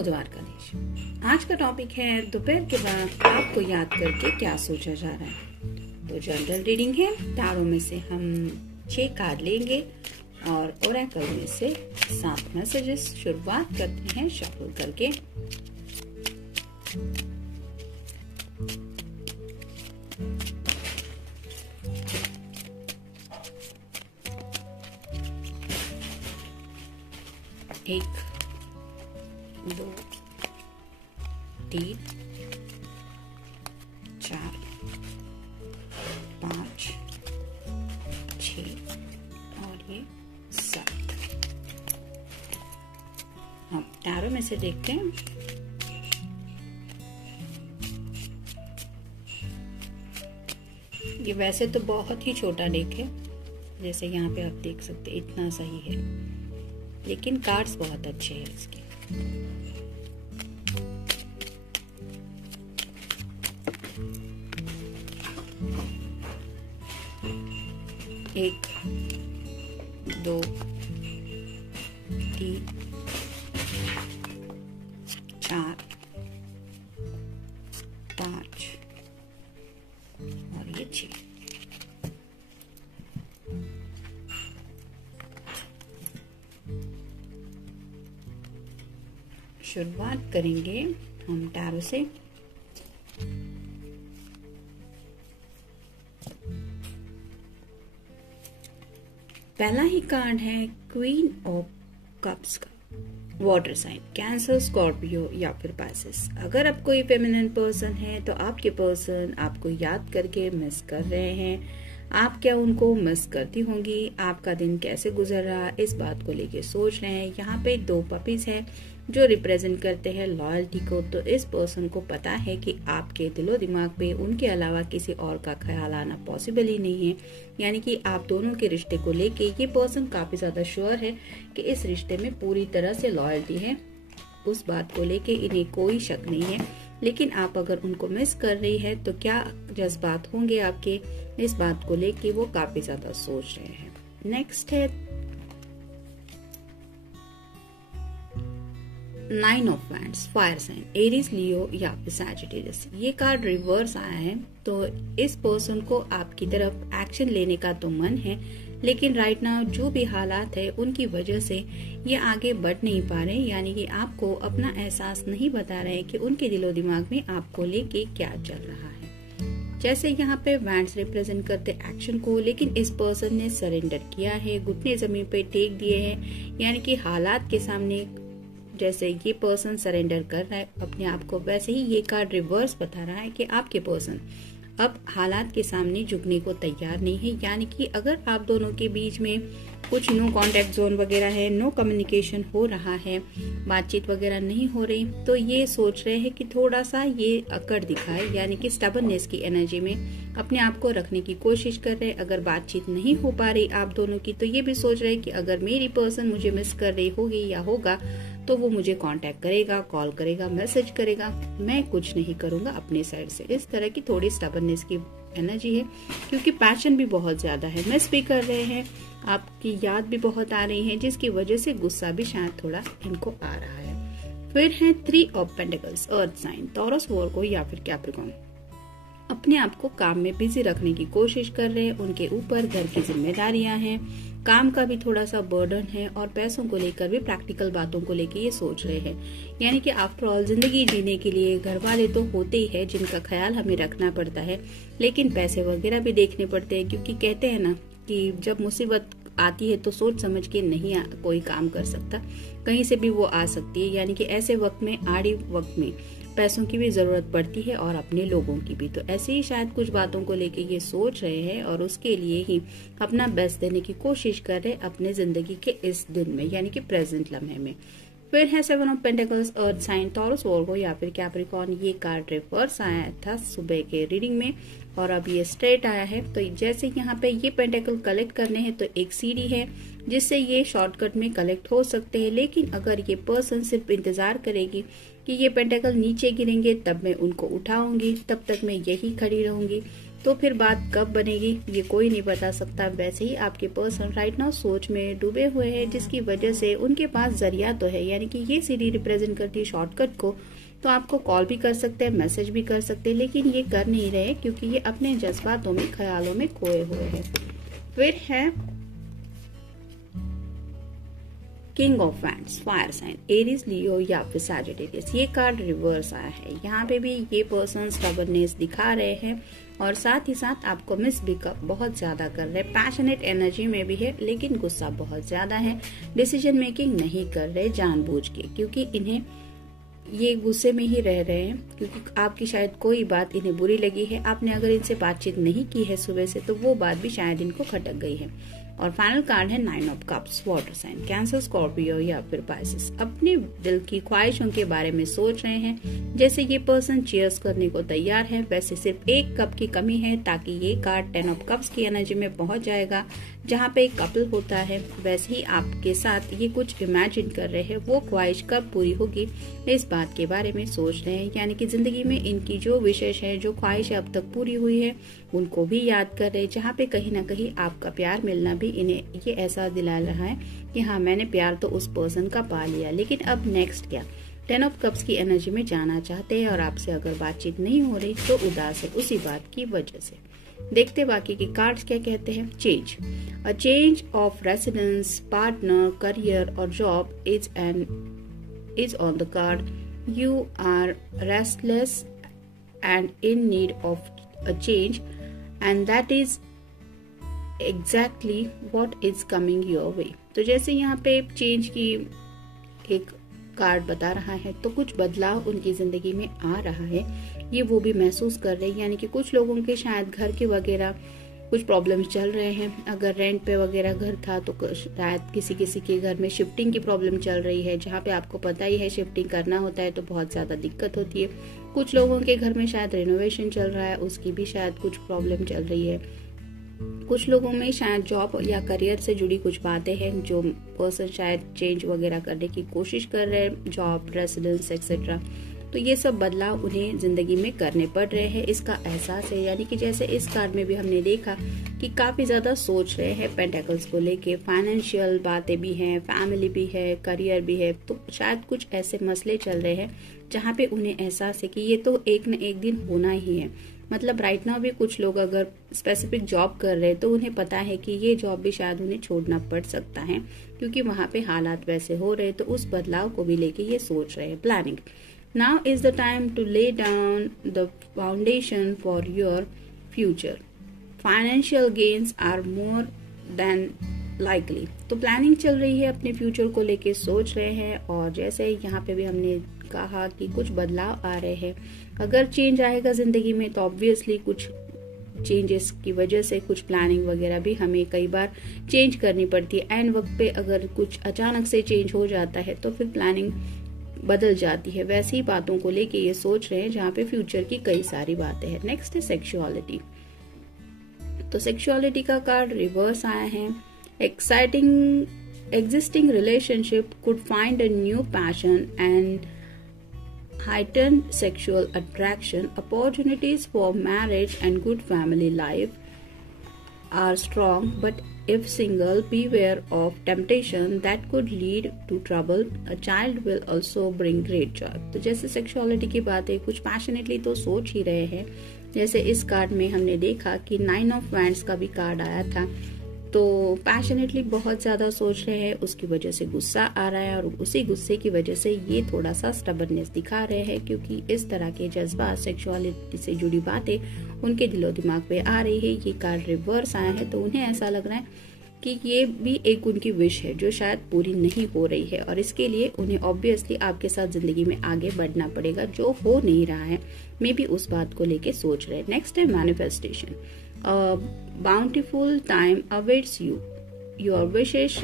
बुधवार का देश। आज का टॉपिक है दोपहर के बाद आपको याद करके क्या सोचा जा रहा है। तो जनरल रीडिंग है। टैरो में से हम 6 कार्ड लेंगे और ओरेकल में से 7 मैसेजेस। शुरुआत करते हैं शफल करके। एक, 2, 3, 4, 5, 6 और ये 7। अब टैरो में से देखते हैं। ये वैसे तो बहुत ही छोटा डेक है, जैसे यहाँ पे आप देख सकते हैं, इतना सही है, लेकिन कार्ड्स बहुत अच्छे हैं इसके। एक, 2, 3, 4, 5 और ये 6। शुरुआत करेंगे हम टैरो से। पहला ही कार्ड है क्वीन ऑफ कप्स का। वाटर साइन, कैंसर, स्कॉर्पियो या फिर पाइसेस। अगर आप कोई फेमिनिन पर्सन है तो आपके पर्सन आपको याद करके मिस कर रहे हैं। आप क्या उनको मिस करती होंगी? आपका दिन कैसे गुजर रहा, इस बात को लेके सोच रहे हैं। यहाँ पे 2 पपीज हैं जो रिप्रेजेंट करते हैं लॉयल्टी को। तो इस पर्सन को पता है कि आपके दिलो दिमाग पे उनके अलावा किसी और का ख्याल आना पॉसिबल ही नहीं है। यानी कि आप दोनों के रिश्ते को लेके ये पर्सन काफी ज्यादा श्योर है कि इस रिश्ते में पूरी तरह से लॉयल्टी है। उस बात को लेके इन्हें कोई शक नहीं है। लेकिन आप अगर उनको मिस कर रही है तो क्या जज्बात होंगे आपके, इस बात को लेके वो काफी ज्यादा सोच रहे हैं। नेक्स्ट है 9 of wands, fire sign, Aries, Leo या फिर सैजिटेरियस। ये कार्ड रिवर्स आया है, तो इस पर्सन को आपकी तरफ एक्शन लेने का तो मन है, लेकिन राइट नाउ जो भी हालात है उनकी वजह से ये आगे बढ़ नहीं पा रहे। यानी कि आपको अपना एहसास नहीं बता रहे कि उनके दिलो दिमाग में आपको लेके क्या चल रहा है। जैसे यहाँ पे वैंड्स रिप्रेजेंट करते एक्शन को, लेकिन इस पर्सन ने सरेंडर किया है, घुटने जमीन पे टेक दिए हैं। यानी कि हालात के सामने जैसे ये पर्सन सरेंडर कर रहा है अपने आप को, वैसे ही ये कार्ड रिवर्स बता रहा है कि आपके पर्सन अब हालात के सामने झुकने को तैयार नहीं है। यानी कि अगर आप दोनों के बीच में कुछ नो कॉन्टेक्ट जोन वगैरह है, नो कम्युनिकेशन हो रहा है, बातचीत वगैरह नहीं हो रही, तो ये सोच रहे हैं कि थोड़ा सा ये अकड़ दिखाए, यानी कि स्टबर्ननेस की एनर्जी में अपने आप को रखने की कोशिश कर रहे हैं। अगर बातचीत नहीं हो पा रही आप दोनों की, तो ये भी सोच रहे हैं कि अगर मेरी पर्सन मुझे मिस कर रही होगी या होगा तो वो मुझे कांटेक्ट करेगा, कॉल करेगा, मैसेज करेगा, मैं कुछ नहीं करूंगा अपने साइड से। इस तरह की थोड़ी स्टबर्ननेस की एनर्जी है, क्योंकि पैशन भी बहुत ज्यादा है, मिस भी कर रहे हैं, आपकी याद भी बहुत आ रही है, जिसकी वजह से गुस्सा भी शायद थोड़ा इनको आ रहा है। फिर है 3 of pentacles, earth sign, Taurus, Virgo या फिर कैप्रिकॉर्न। अपने आप को काम में बिजी रखने की कोशिश कर रहे हैं। उनके ऊपर घर की जिम्मेदारियां हैं, काम का भी थोड़ा सा बर्डन है और पैसों को लेकर भी प्रैक्टिकल बातों को लेकर ये सोच रहे हैं। यानी कि आफ्टर ऑल जिंदगी जीने के लिए घर वाले तो होते ही है जिनका ख्याल हमें रखना पड़ता है, लेकिन पैसे वगैरह भी देखने पड़ते हैं, क्योंकि कहते हैं ना कि जब मुसीबत आती है तो सोच समझ के नहीं कोई काम कर सकता, कहीं से भी वो आ सकती है। यानी कि ऐसे वक्त में, आड़ी वक्त में पैसों की भी जरूरत पड़ती है और अपने लोगों की भी। तो ऐसे ही शायद कुछ बातों को लेके ये सोच रहे हैं और उसके लिए ही अपना बेस्ट देने की कोशिश कर रहे हैं अपने जिंदगी के इस दिन में, यानी कि प्रेजेंट लम्हे में। फिर है 7 of pentacles, earth sign, Taurus, Virgo या फिर कैप्रिकॉर्न। ये कार्ड रिवर्स आया था सुबह के रीडिंग में और अब ये स्ट्रेट आया है। तो जैसे यहाँ पे ये पेंटिकल कलेक्ट करने हैं तो एक सीढ़ी है जिससे ये शॉर्टकट में कलेक्ट हो सकते हैं, लेकिन अगर ये पर्सन सिर्फ इंतजार करेगी कि ये पेंटिकल नीचे गिरेंगे तब मैं उनको उठाऊंगी, तब तक मैं यही खड़ी रहूंगी, तो फिर बात कब बनेगी ये कोई नहीं बता सकता। वैसे ही आपके पर्सन राइट नाउ सोच में डूबे हुए हैं, जिसकी वजह से उनके पास जरिया तो है, यानी कि ये सीढ़ी रिप्रेजेंट करती है शॉर्टकट को। तो आपको कॉल भी कर सकते हैं, मैसेज भी कर सकते हैं, लेकिन ये कर नहीं रहे क्योंकि ये अपने जज्बातों में, ख्यालों में खोए हुए हैं। फिर है king of wands, fire sign, Aries, Leo या फिर सैजिटेरियस। ये कार्ड रिवर्स आया है। यहाँ पे भी ये पर्सन स्टबर्ननेस दिखा रहे हैं और साथ ही साथ आपको मिस भी बहुत ज्यादा कर रहे हैं। पैशनेट एनर्जी में भी है, लेकिन गुस्सा बहुत ज्यादा है। डिसीजन मेकिंग नहीं कर रहे जानबूझ के, क्योंकि इन्हें ये गुस्से में ही रह रहे हैं, क्योंकि आपकी शायद कोई बात इन्हें बुरी लगी है। आपने अगर इनसे बातचीत नहीं की है सुबह से, तो वो बात भी शायद इनको खटक गई है। और फाइनल कार्ड है 9 of cups, water sign, Cancer, Scorpio या फिर पाइसेस। अपने दिल की ख्वाहिशों के बारे में सोच रहे हैं। जैसे ये पर्सन चीयर्स करने को तैयार है, वैसे सिर्फ एक कप की कमी है ताकि ये कार्ड 10 ऑफ कप्स की एनर्जी में पहुंच जाएगा, जहाँ पे एक कपल होता है। वैसे ही आपके साथ ये कुछ इमेजिन कर रहे हैं, वो ख्वाहिश कब पूरी होगी इस बात के बारे में सोच रहे हैं। यानी कि जिंदगी में इनकी जो विशेष है, जो ख्वाहिशें अब तक पूरी हुई है, उनको भी याद कर रहे हैं, जहाँ पे कहीं ना कहीं आपका प्यार मिलना भी इन्हें ये एहसास दिला रहा है कि हाँ, मैंने प्यार तो उस पर्सन का पा लिया। लेकिन अब नेक्स्ट क्या? 10 ऑफ कप्स की एनर्जी में जाना चाहते हैं और आपसे अगर बातचीत नहीं हो रही तो उदास है उसी बात की वजह से। देखते बाकी के कार्ड्स क्या कहते हैं। Change, a change of residence, partner, career और job is on the card. You are restless and in need of a change, and that is exactly what is coming your way. तो जैसे यहाँ पे change की एक card बता रहा है, तो कुछ बदलाव उनकी जिंदगी में आ रहा है, ये वो भी महसूस कर रहे हैं। यानी कि कुछ लोगों के शायद घर के वगैरह कुछ प्रॉब्लम्स चल रहे हैं। अगर रेंट पे वगैरह घर था तो शायद किसी के घर में शिफ्टिंग की प्रॉब्लम चल रही है, जहाँ पे आपको पता ही है शिफ्टिंग करना होता है तो बहुत ज्यादा दिक्कत होती है। कुछ लोगों के घर में शायद रिनोवेशन चल रहा है, उसकी भी शायद कुछ प्रॉब्लम चल रही है। कुछ लोगों में शायद जॉब या करियर से जुड़ी कुछ बातें हैं, जो पर्सन शायद चेंज वगैरह करने की कोशिश कर रहे हैं, जॉब, रेसिडेंस एक्सेट्रा। तो ये सब बदलाव उन्हें जिंदगी में करने पड़ रहे हैं, इसका एहसास है। यानी कि जैसे इस कार्ड में भी हमने देखा कि काफी ज्यादा सोच रहे हैं पेंटेकल्स को लेके। फाइनेंशियल बातें भी हैं, फैमिली भी है, करियर भी है। तो शायद कुछ ऐसे मसले चल रहे हैं जहाँ पे उन्हें एहसास है कि ये तो एक न एक दिन होना ही है। मतलब राइट नाउ भी कुछ लोग अगर स्पेसिफिक जॉब कर रहे हैं तो उन्हें पता है कि ये जॉब भी शायद उन्हें छोड़ना पड़ सकता है, क्योंकि वहां पे हालात वैसे हो रहे हैं। तो उस बदलाव को भी लेके ये सोच रहे हैं। Planning, now is the time to lay down the foundation for your future. Financial gains are more than likely. तो प्लानिंग चल रही है, अपने फ्यूचर को लेके सोच रहे हैं। और जैसे यहाँ पे भी हमने कहा कि कुछ बदलाव आ रहे हैं। अगर चेंज आएगा जिंदगी में तो ऑब्वियसली कुछ चेंजेस की वजह से कुछ प्लानिंग वगैरह भी हमें कई बार चेंज करनी पड़ती है। एंड वक्त पे अगर कुछ अचानक से चेंज हो जाता है तो फिर प्लानिंग बदल जाती है। वैसी ही बातों को लेके ये सोच रहे हैं, जहाँ पे फ्यूचर की कई सारी बातें हैं। नेक्स्ट है सेक्सुअलिटी। तो सेक्सुअलिटी का कार्ड रिवर्स आया है। Exciting existing relationship could find a new passion and heightened sexual attraction. Opportunities for marriage and good family life are strong, but if single, beware of temptation that could lead to trouble. A child will also bring great joy. तो जैसे sexuality की बात है, कुछ passionately तो सोच ही रहे हैं। जैसे इस कार्ड में हमने देखा कि 9 ऑफ वैंड्स का भी कार्ड आया था, तो पैशनेटली बहुत ज्यादा सोच रहे हैं, उसकी वजह से गुस्सा आ रहा है और उसी गुस्से की वजह से ये थोड़ा सा स्टबर्ननेस दिखा रहे हैं, क्योंकि इस तरह के जज्बात, सेक्सुअलिटी से जुड़ी बातें उनके दिलो दिमाग पे आ रही है। ये कार्ड रिवर्स आया है, तो उन्हें ऐसा लग रहा है कि ये भी एक उनकी विश है जो शायद पूरी नहीं हो रही है, और इसके लिए उन्हें ऑब्वियसली आपके साथ जिंदगी में आगे बढ़ना पड़ेगा, जो हो नहीं रहा है। मे बी उस बात को लेके सोच रहे हैं। नेक्स्ट है manifestation. Bountiful time awaits you. Your wishes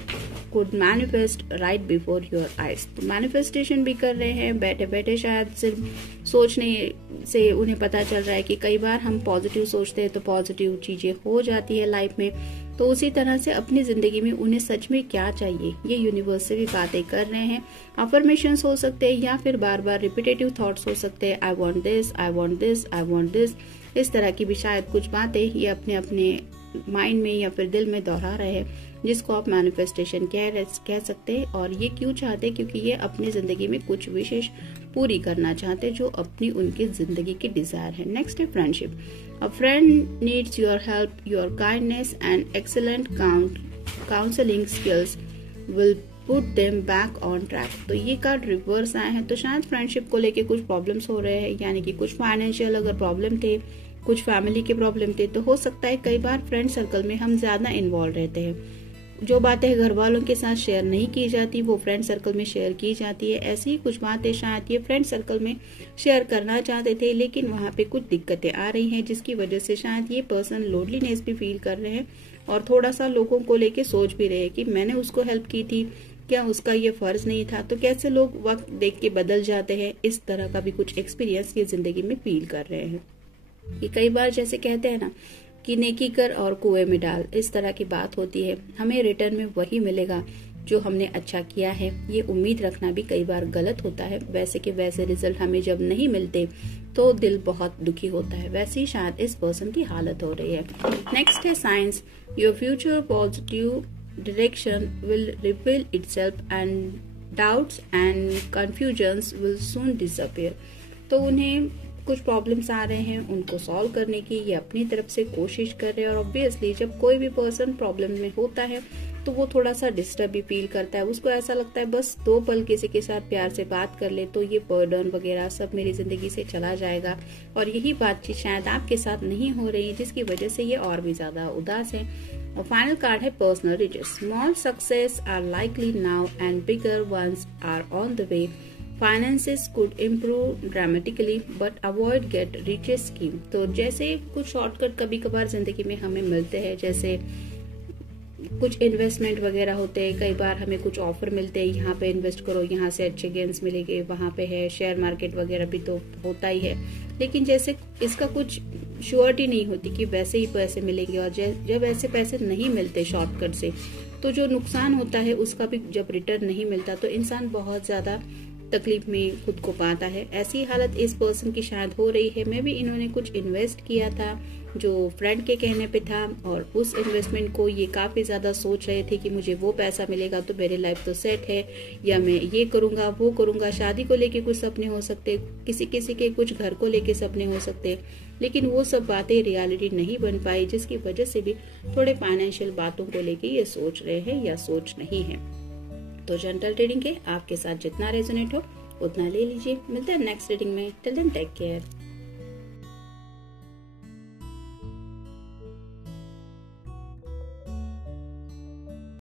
could manifest right before your eyes. तो मैनिफेस्टेशन भी कर रहे हैं बैठे बैठे। शायद सिर्फ सोचने से उन्हें पता चल रहा है कि कई बार हम पॉजिटिव सोचते हैं तो पॉजिटिव चीजें हो जाती है लाइफ में। तो उसी तरह से अपनी जिंदगी में उन्हें सच में क्या चाहिए, ये यूनिवर्स से भी बातें कर रहे हैं। अफर्मेशंस हो सकते हैं या फिर बार बार रिपीटेटिव थॉट्स हो सकते हैं। I want this, I want this, I want this. इस तरह की भी शायद कुछ बातें ये अपने अपने माइंड में या फिर दिल में दोहरा रहे हैं, जिसको आप मैनिफेस्टेशन कह सकते हैं। और ये क्यों चाहते हैं, क्योंकि ये अपनी जिंदगी में कुछ विशेष पूरी करना चाहते हैं जो अपनी उनकी जिंदगी की डिजायर है। नेक्स्ट है friendship. A friend needs your help, your kindness and excellent counselling skills will put them back on track. तो ये कार्ड रिवर्स आए हैं, तो शायद फ्रेंडशिप को लेके कुछ प्रॉब्लम्स हो रहे हैं, यानी कि कुछ फाइनेंशियल अगर प्रॉब्लम थे, कुछ फैमिली के प्रॉब्लम थे, तो हो सकता है कई बार फ्रेंड सर्कल में हम ज्यादा इन्वॉल्व रहते हैं। जो बातें घर वालों के साथ शेयर नहीं की जाती वो फ्रेंड सर्कल में शेयर की जाती है। ऐसी ही कुछ बातें शायद ये फ्रेंड सर्कल में शेयर करना चाहते थे, लेकिन वहाँ पे कुछ दिक्कतें आ रही हैं, जिसकी वजह से शायद ये पर्सन लोनलीनेस भी फील कर रहे हैं और थोड़ा सा लोगों को लेके सोच भी रहे हैं कि मैंने उसको हेल्प की थी, क्या उसका ये फर्ज नहीं था। तो कैसे लोग वक्त देख के बदल जाते हैं, इस तरह का भी कुछ एक्सपीरियंस ये जिंदगी में फील कर रहे हैं। कि कई बार जैसे कहते हैं ना कि नेकी कर और कुएं में डाल, इस तरह की बात होती है। हमें रिटर्न में वही मिलेगा जो हमने अच्छा किया है, ये उम्मीद रखना भी कई बार गलत होता है। वैसे के वैसे रिजल्ट हमें जब नहीं मिलते तो दिल बहुत दुखी होता है। वैसे ही शायद इस पर्सन की हालत हो रही है। नेक्स्ट है science. Your future positive direction will reveal itself and doubts and confusions will soon disappear. तो उन्हें कुछ प्रॉब्लम्स आ रहे हैं, उनको सॉल्व करने की ये अपनी तरफ से कोशिश कर रहे हैं। और ऑब्वियसली जब कोई भी पर्सन प्रॉब्लम में होता है तो वो थोड़ा सा डिस्टर्ब भी फील करता है। उसको ऐसा लगता है बस 2 पल किसी के साथ प्यार से बात कर ले तो ये बर्डन वगैरह सब मेरी जिंदगी से चला जाएगा। और यही बातचीत शायद आपके साथ नहीं हो रही, जिसकी वजह से ये और भी ज्यादा उदास है। और फाइनल कार्ड है personal riches. Small success are likely now and bigger ones are on the way. Finances could improve dramatically but avoid get riches scheme। तो जैसे कुछ शॉर्टकट कभी कभार जिंदगी में हमें मिलते हैं, जैसे कुछ इन्वेस्टमेंट वगैरह होते हैं, कई बार हमें कुछ ऑफर मिलते हैं, यहाँ पे इन्वेस्ट करो, यहाँ से अच्छे गेन्स मिलेंगे, वहां पे है शेयर मार्केट वगैरह भी तो होता ही है। लेकिन जैसे इसका कुछ श्योरिटी नहीं होती कि वैसे ही पैसे मिलेंगे, और जब ऐसे पैसे नहीं मिलते शॉर्टकट से तो जो नुकसान होता है उसका भी जब रिटर्न नहीं मिलता तो इंसान बहुत ज्यादा तकलीफ में खुद को पाता है। ऐसी हालत इस पर्सन की शायद हो रही है। मे भी इन्होंने कुछ इन्वेस्ट किया था जो फ्रेंड के कहने पे था, और उस इन्वेस्टमेंट को ये काफी ज्यादा सोच रहे थे कि मुझे वो पैसा मिलेगा तो मेरी लाइफ तो सेट है, या मैं ये करूंगा वो करूंगा। शादी को लेके कुछ सपने हो सकते, किसी किसी के कुछ घर को लेके सपने हो सकते, लेकिन वो सब बातें रियलिटी नहीं बन पाई, जिसकी वजह से भी थोड़े फाइनेंशियल बातों को लेके ये सोच रहे हैं या सोच नहीं है। तो जनरल रीडिंग के आपके साथ जितना रेजोनेट हो उतना ले लीजिए। मिलते हैं नेक्स्ट रीडिंग में। Till then take care.